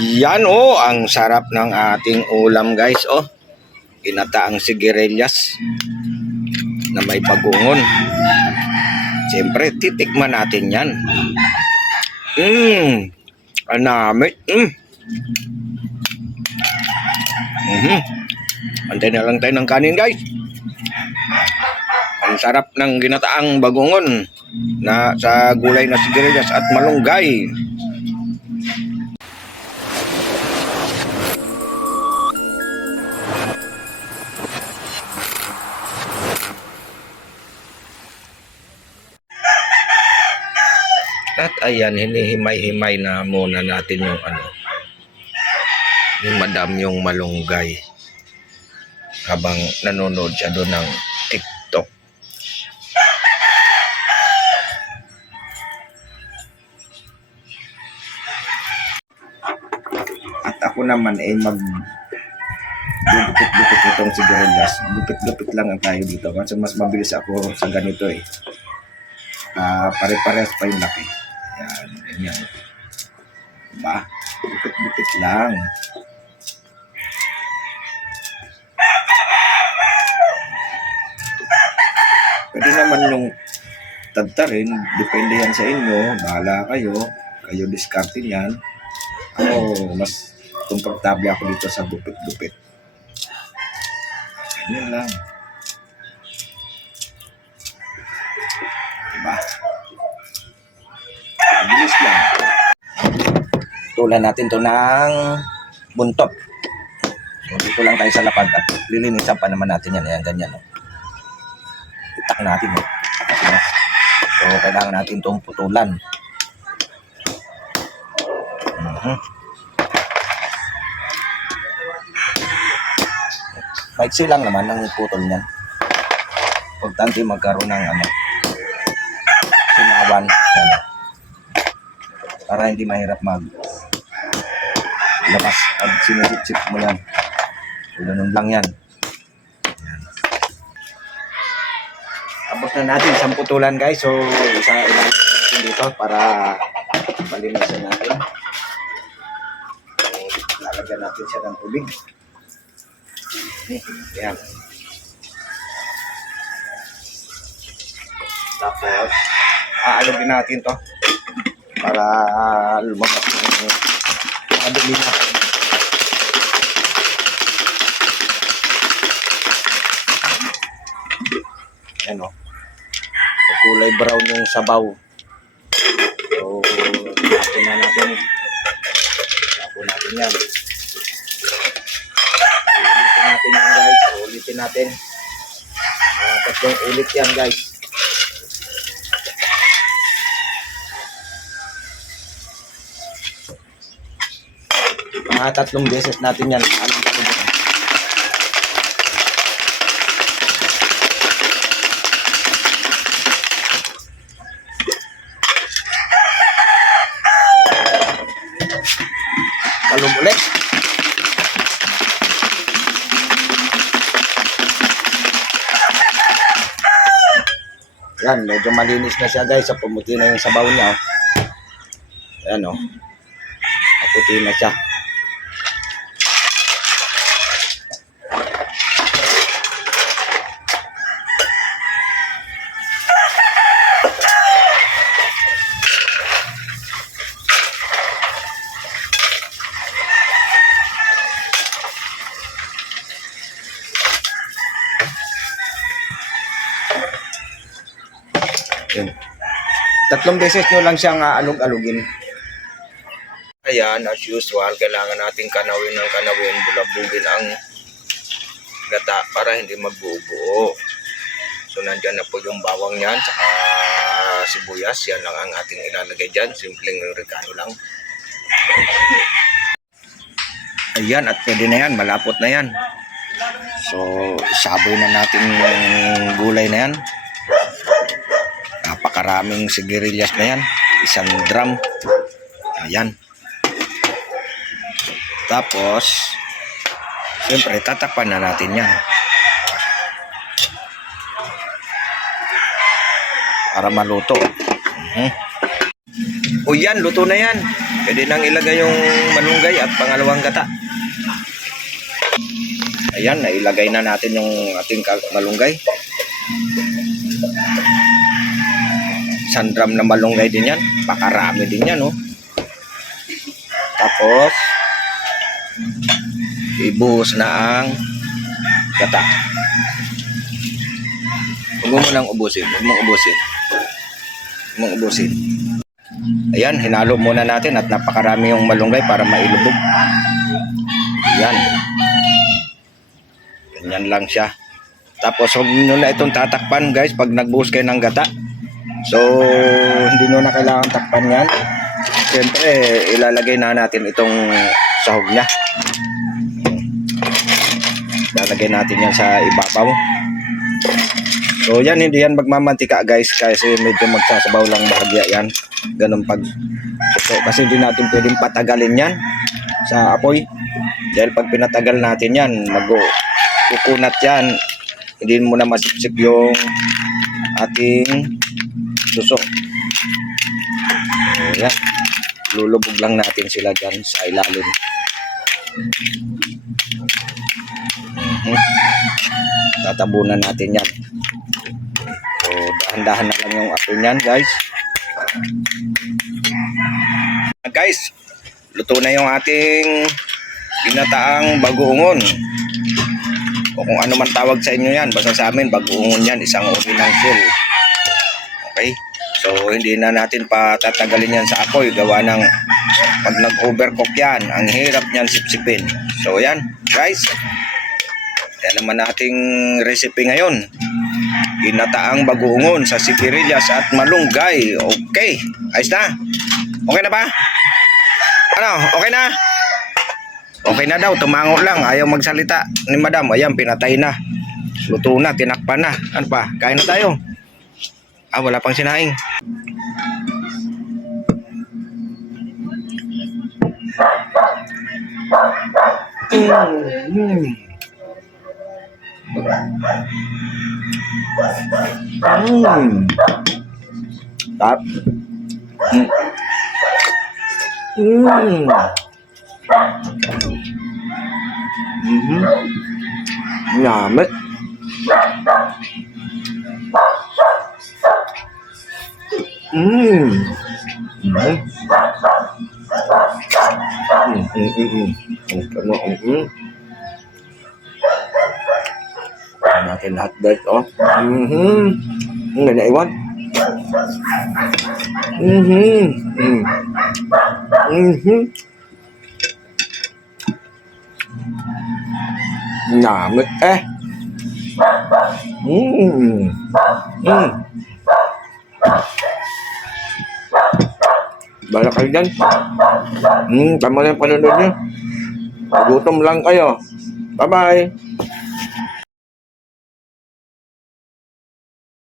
Yan oh, ang sarap ng ating ulam guys oh. Ginataang sigarilyas na may bagungon. Siyempre, titikman natin yan. Mmm, anamit. Mmm. Mhm. Antay na lang tayo ng kanin guys. Ang sarap ng ginataang bagungon na sa gulay na sigarilyas at malunggay. Ayan, hinihimay-himay na muna natin yung ano, yung madam yung malunggay habang nanonood siya doon ng TikTok. At ako naman ay mag gupit-gupit itong sigarilyas. Gupit-gupit lang ang tayo dito. Kasi mas mabilis ako sa ganito eh. Ah, pare-parehas pa yung laki. Yan, ganyan. Diba? Gupit-gupit lang. Pwede naman yung tagtarin, depende yan sa inyo, bahala kayo, kayo diskarte yan. Ako, mas komportable ako dito sa gupit-gupit. Ganyan lang. Diba? Mabilis lang. Tulan natin to ng buntot. So, dito lang tayo sa lapad at lilinisan pa naman natin yan. Ayan, ganyan. Oh. Itak natin. Oh. So, kailangan natin itong putulan. Mhm. Maiksi lang naman ang putol niyan. Importante magkaroon ng ano, sinawan. Yan. Para hindi mahirap mag labas pag sinusip mo yan. Ganun lang yan. Yan. Tapos na natin isang putulan guys. So, isa ilang natin dito para palinisan natin. So, lalagyan natin siya ng tubig. Yan. Tapos, aalugin natin to para lumabas yung madali na. Yan o. Kulay brown yung sabaw. So, tapon na natin. Tapon natin yan. Ulitin natin yan guys. Ulitin natin. Uh, tatlong ulit yan guys. Mga tatlong beses natin yan. Anong tatlong Talong ulit. Yan, medyo malinis na siya guys. Pumuti na yung sabaw niya. Oh. Ayan o. Oh. Maputi na siya. Tatlong beses nyo lang siyang aalog-alugin. Ayan, as usual, kailangan natin kanawin ng kanawin, bulabugin ang gata para hindi magbubuo. So, nandyan na po yung bawang yan, saka sibuyas. Yan lang ang ating ilalagay dyan. Simpleng regalo lang. Ayan, at pwede na yan. Malapot na yan. So, saboy na natin yung gulay na yan. Napakaraming sigarilyas na yan. Isang drum. Ayan. Tapos, siyempre, tatakpan na natin yan. Para maluto. Mhm. O yan, luto na yan. Pwede nang ilagay yung malunggay at pangalawang gata. Ayan, nailagay na natin yung ating malunggay. Sandram na malunggay din yan. Pakarami din yan, oh. Tapos, ibuhos na ang gata. Huwag mo munang ubusin. Huwag mong ubusin. Huwag mong ubusin. Ayan, hinalo muna natin at napakarami yung malunggay para mailubog. Ayan. Ganyan lang siya. Tapos huwag nyo na itong tatakpan guys pag nagbuhos kayo ng gata. So, hindi nyo na kailangan takpan yan. Siyempre, ilalagay na natin itong sahog niya. Ilalagay natin yan sa ibabaw. So yan, hindi yan magmamantika guys kasi medyo magsasabaw lang bahagya yan. Ganun pag so, kasi hindi natin pwedeng patagalin yan sa apoy. Dahil pag pinatagal natin yan, mag kukunat yan. Hindi mo na masipsip yung ating suso. So, yan. Lulubog lang natin sila dyan sa ilalim. Mhm. Tatabunan natin yan. So, dahan-dahan na lang yung apoy niyan, guys. Guys, luto na yung ating ginataang bagoongon. O kung ano man tawag sa inyo yan, basta sa amin, bagoongon yan, isang uri ng shell. Okay? So, hindi na natin patatagalin yan sa apoy. Gawa ng pag nag-overcook yan, ang hirap niyan sipsipin. So, yan, guys. Yan naman ating recipe ngayon. Ginataang bagoongon sa sipirillas at malunggay. Okay. Ayos na. Okay na ba? Ano? Okay na? Okay na daw. Tumango lang. Ayaw magsalita ni madam. Ayan, pinatay na. Luto na. Tinakpan na. Ano pa? Kain na tayo. Ah, wala pang sinaing. Mm. Mm. Tap. Mm. Mm. Mhm. Yummy. Mm. Mhm. Mm, mm, mm, mm. Ang ano, mm, mm. Ayan natin lahat guys, oh. Mhm. Ang ganda iwan. Mhm. Mm. Mhm. Namit eh. Mm. Mm. Bala kayo dyan. Hmm, tama na yung panonood nyo. Gutom lang kayo. Bye-bye.